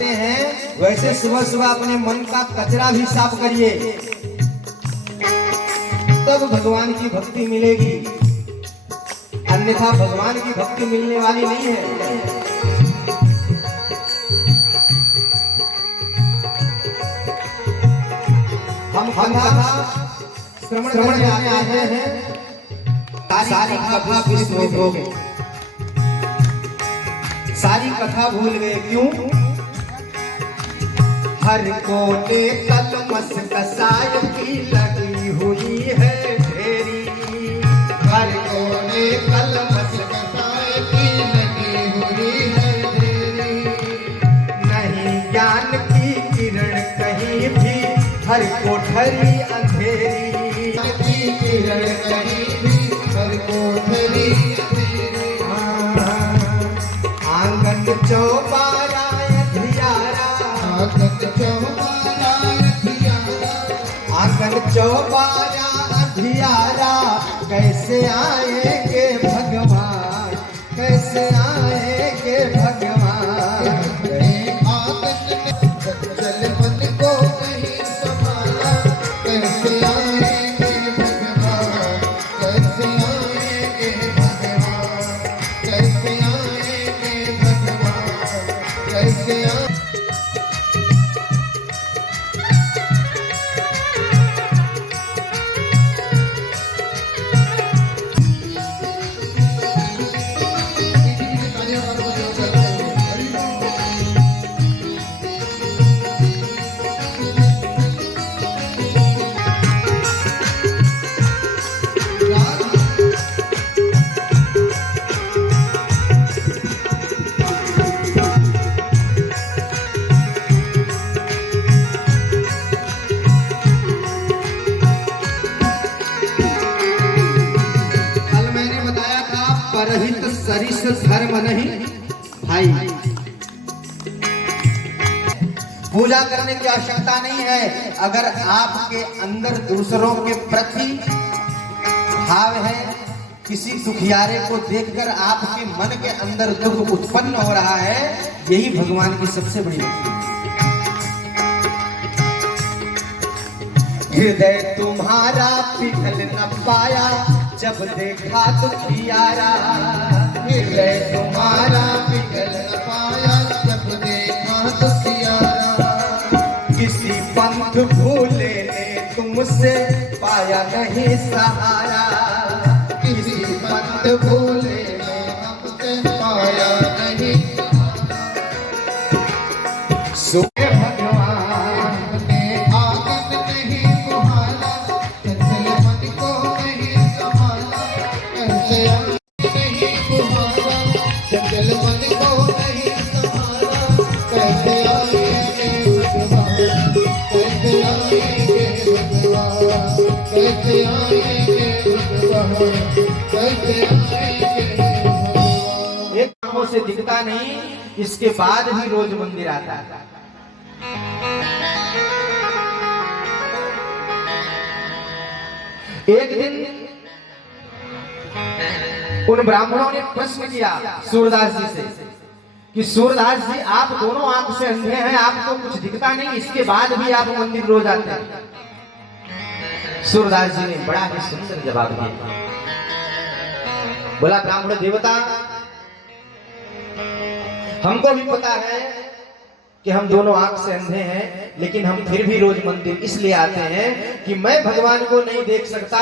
लगाते हैं वैसे सुबह सुबह अपने मन का कचरा भी साफ करिए, तब भगवान की भक्ति मिलेगी, अन्यथा भगवान की भक्ति मिलने वाली नहीं है। हम कथा श्रवण करने आते हैं, सारी कथा विस्मृत हो गई, सारी कथा भूल गए। क्यों? हर कोने कलमस कसाय की लगी हुई है ढेरी, हर कोने कलमस कसाय की लगी हुई है ढेरी, नहीं ज्ञान की किरण कहीं भी, हर कोठरी अंधेरी की किरण कहीं भी, हर कोठरी अंधेरी। आंगन चौबारा धियारा, आंगन चौबारा धियारा, आंगन चौबारा धियारा, कैसे आएंगे भगवान, कैसे आएंगे भगवान। चल मन को नहीं संभाला, कैसे आएंगे भगवान, कैसे आएंगे भगवान, कैसे आएंगे भगवान, कैसे आएंगे। परहित सरिस धर्म नहीं भाई। पूजा करने की आवश्यकता नहीं है, अगर आपके अंदर दूसरों के प्रति भाव है, किसी दुखियारे को देखकर आपके मन के अंदर दुख उत्पन्न हो रहा है, यही भगवान की सबसे बड़ी भक्ति है। हृदय तुम्हारा पिघल न पाया जब देखा दुखियारा, हृदय तुम्हारा पिघल न पाया जब देखा दुखियारा, किसी पंथ भूले ने तुमसे पाया नहीं सहारा, किसी पंथ भूले ने हमसे पाया नहीं। सुखे भगवान ने आगन नहीं सुहाना, चंचल मन को नहीं संभाला, कैसे नहीं सुहाना, चंचल मन को नहीं संभाला, कैसे आएंगे भगवान, कैसे आएंगे भगवान, कैसे आएंगे भगवान, कैसे आएंगे भगवान। एक आंखों से दिखता नहीं, इसके बाद भी रोज मंदिर आता है। एक दिन उन ब्राह्मणों ने प्रश्न किया सूरदास जी से कि सूरदास जी, आप दोनों आंख से अंधे हैं, आपको कुछ दिखता नहीं, इसके बाद भी आप मंदिर रोज आते हैं। सूरदास जी ने बड़ा ही सुंदर जवाब दिया। बोला, ब्राह्मण देवता, हमको भी पता है कि हम दोनों आंख से अंधे हैं, लेकिन हम फिर भी रोज मंदिर इसलिए आते हैं कि मैं भगवान को नहीं देख सकता,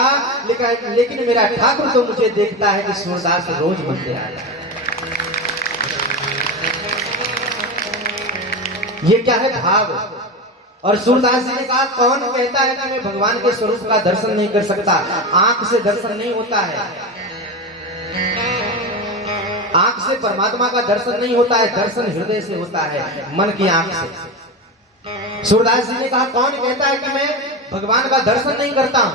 लेकिन मेरा ठाकुर तो मुझे देखता है कि सूरदास रोज मंदिर आता है। ये क्या है? भाव। और सूरदास जी ने कहा, कौन कहता है कि मैं भगवान के स्वरूप का दर्शन नहीं कर सकता? आंख से दर्शन नहीं होता है, आंख से परमात्मा का दर्शन नहीं होता है, दर्शन हृदय से होता है, मन की आंख से। सूरदास जी ने कहा, कौन कहता है कि मैं भगवान का दर्शन नहीं करता हूं?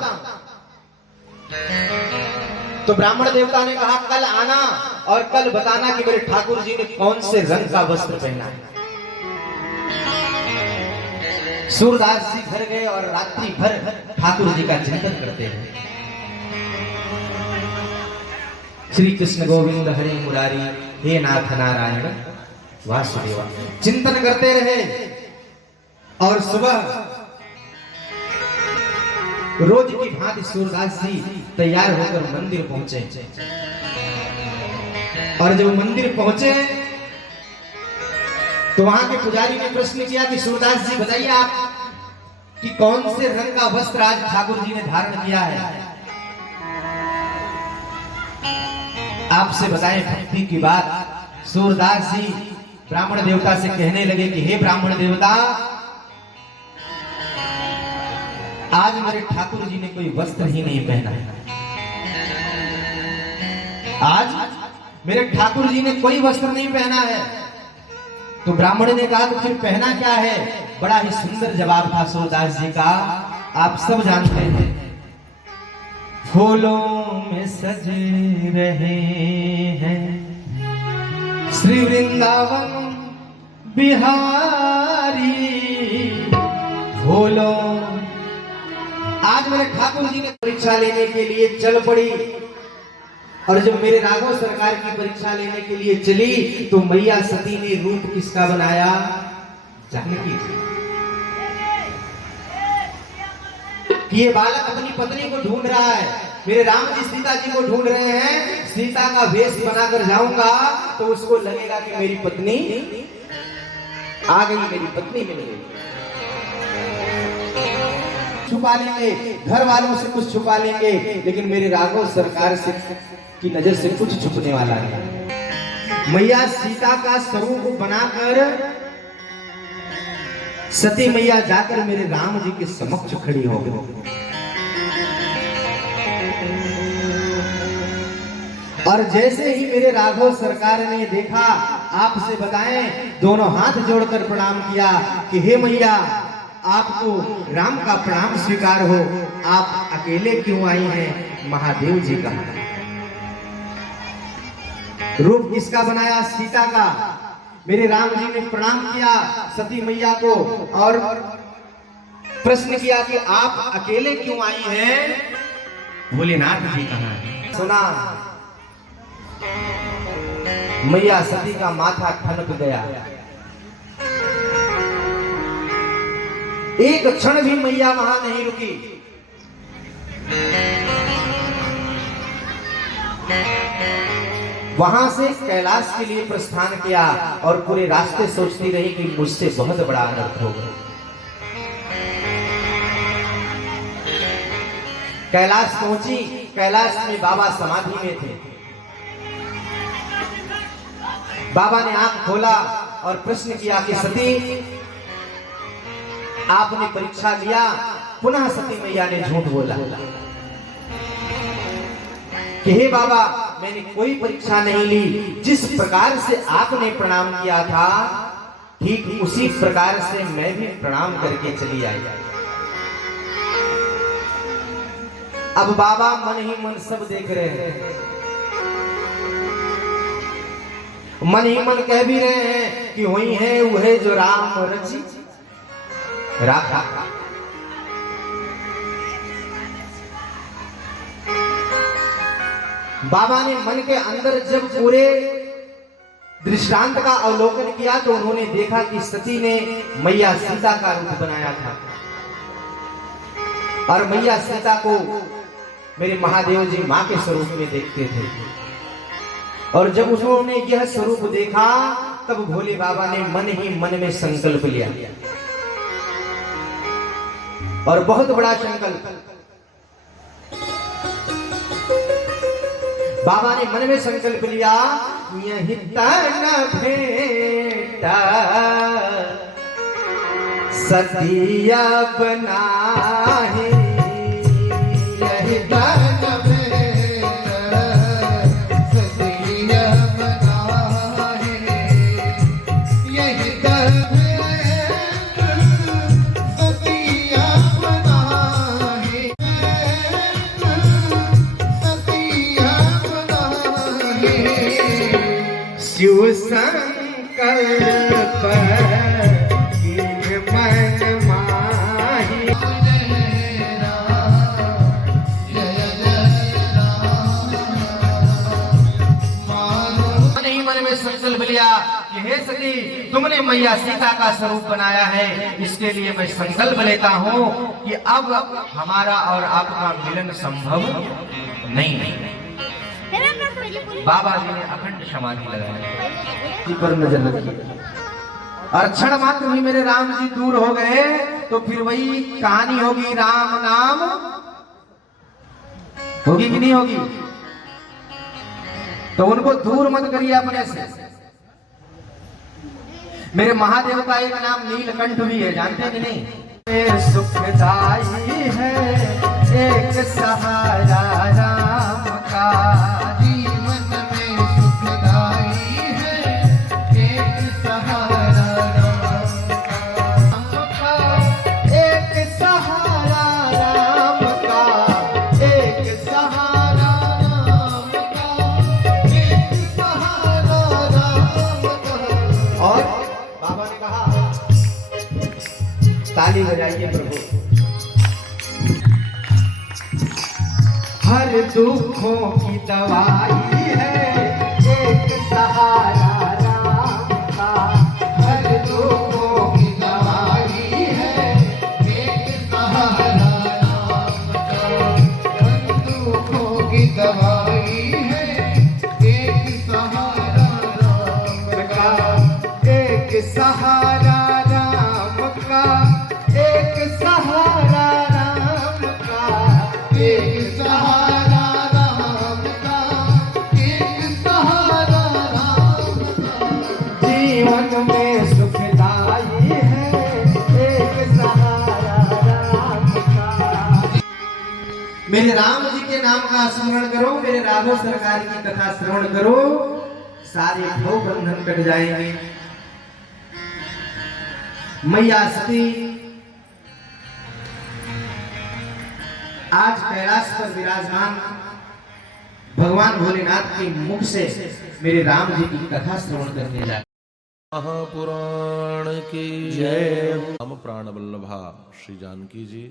तो ब्राह्मण देवता ने कहा, कल आना और कल बताना कि मेरे ठाकुर जी ने कौन से रंग का वस्त्र पहना है। सूरदास जी घर गए और रात्रि भर ठाकुर जी का चिंतन करते हैं। श्री कृष्ण गोविंद हरे मुरारी, हे नाथ नारायण। वासुदेवा। चिंतन करते रहे और सुबह रोज की भांति सूरदास जी तैयार होकर मंदिर पहुंचे। और जब मंदिर पहुंचे तो वहां के पुजारी ने प्रश्न किया कि सूरदास जी बताइए आप कि कौन से रंग का वस्त्र आज ठाकुर जी ने धारण किया है। आपसे बताएं भक्ति की बात। सूरदास जी ब्राह्मण देवता से कहने लगे कि हे ब्राह्मण देवता, आज मेरे ठाकुर जी ने कोई वस्त्र ही नहीं पहना है। आज मेरे ठाकुर जी ने कोई वस्त्र नहीं पहना है। तो ब्राह्मण ने कहा तो फिर पहना क्या है। बड़ा ही सुंदर जवाब था सूरदास जी का। आप सब जानते हैं, फूलों में सजे रहे हैं श्री वृंदावन बिहारी। फूलों आज मेरे ठाकुर जी ने परीक्षा लेने के लिए चल पड़ी। और जब मेरे राघव सरकार की परीक्षा लेने के लिए चली तो मैया सती ने रूप किसका बनाया, जानकी जी। ये बालक अपनी पत्नी को ढूंढ रहा है। मेरे राम जी सीता जी को ढूंढ रहे हैं। सीता का वेश बनाकर जाऊंगा तो उसको लगेगा कि मेरी पत्नी आ गई, मेरी पत्नी मिल गई। छुपा लेंगे, घर वालों से कुछ छुपा लेंगे, लेकिन मेरे राघव सरकार से की नजर से कुछ छुपने वाला नहीं। मैया सीता का स्वरूप बनाकर सती मैया जाकर मेरे राम जी के समक्ष खड़ी हो गई। और जैसे ही मेरे राघव सरकार ने देखा, आपसे बताएं, दोनों हाथ जोड़कर प्रणाम किया कि हे मैया, आपको राम का प्रणाम स्वीकार हो। आप अकेले क्यों आई हैं? महादेव जी का रूप किसका बनाया? सीता का। मेरे राम जी ने प्रणाम किया सती मैया को और प्रश्न किया कि आप अकेले क्यों आई हैं? भोलेनाथ जी कहाँ हैं? सुना, मैया सती का माथा ठनक गया। एक क्षण भी मैया वहां नहीं रुकी। वहां से कैलाश के लिए प्रस्थान किया और पूरे रास्ते सोचती रही कि मुझसे बहुत बड़ा अनर्थ होगा। कैलाश पहुंची। कैलाश में बाबा समाधि में थे। बाबा ने आंख खोला और प्रश्न किया कि सती, आपने परीक्षा लिया। पुनः सती मैया ने झूठ बोला कि हे बाबा, मैंने कोई परीक्षा नहीं ली। जिस प्रकार से आपने प्रणाम किया था, ठीक उसी प्रकार से मैं भी प्रणाम करके चली आई। अब बाबा मन ही मन सब देख रहे हैं। मन ही मन कह भी रहे हैं कि वही है वह जो राम रची राखा। बाबा ने मन के अंदर जब पूरे दृष्टांत का अवलोकन किया तो उन्होंने देखा कि सती ने मैया सीता का रूप बनाया था और मैया सीता को मेरे महादेव जी मां के स्वरूप में देखते थे। और जब उन्होंने यह स्वरूप देखा तब भोले बाबा ने मन ही मन में संकल्प लिया और बहुत बड़ा संकल्प। बाबा ने मन में संकल्प लिया, यही तन भेटा सतिया बनाही, यही तन भेटा सतिया बनाही, यही तन भेटा सतिया बनाही, सतिया बनाही, शिव संकल्प संकल्प लिया कि हे सती इसलिए तुमने मैया सीता का स्वरूप बनाया है, इसके लिए मैं संकल्प लेता हूँ कि अब हमारा और आपका मिलन संभव नहीं है। बाबा जी ने अखंड समाधि लगाई पर नजर रखी और क्षण मात्र ही मेरे राम जी दूर हो गए तो फिर वही कहानी होगी, राम नाम होगी कि नहीं होगी। तो उनको दूर मत करिए अपने से। मेरे महादेव का एक नाम नीलकंठ भी है, जानते हैं कि नहीं। सुखदाई है एक सहारा राम का, जीवन में सुखदाई है एक सहारा राम का, एक सहारा राम का, एक सहारा राम का, एक सहारा राम का। और बाबा ने कहा ताली बजाइए प्रभु। हर दुखों की दवाई है एक सहारा राम का, हर दुखों की दवाई है एक सहारा राम का, हर दुखों की दवाई है एक सहारा राम का, एक सहारा राम का, एक सहारा राम का, एक सहारा राम का, एक सहारा राम का। जीवन में सुखदाई है एक सहारा राम का। मेरे राम जी के नाम का स्मरण करो, मेरे राघव सरकार की कथा श्रवण करो, सारे भव बंधन कट जाएंगे। मैया सती आज कैलाश पर विराजमान भगवान भोलेनाथ के मुख से मेरे राम जी की कथा श्रवण करने जाए। महापुराण की जय। राम प्राण वल्लभा श्री जानकी जी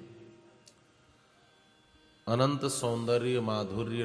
अनंत सौंदर्य माधुर्य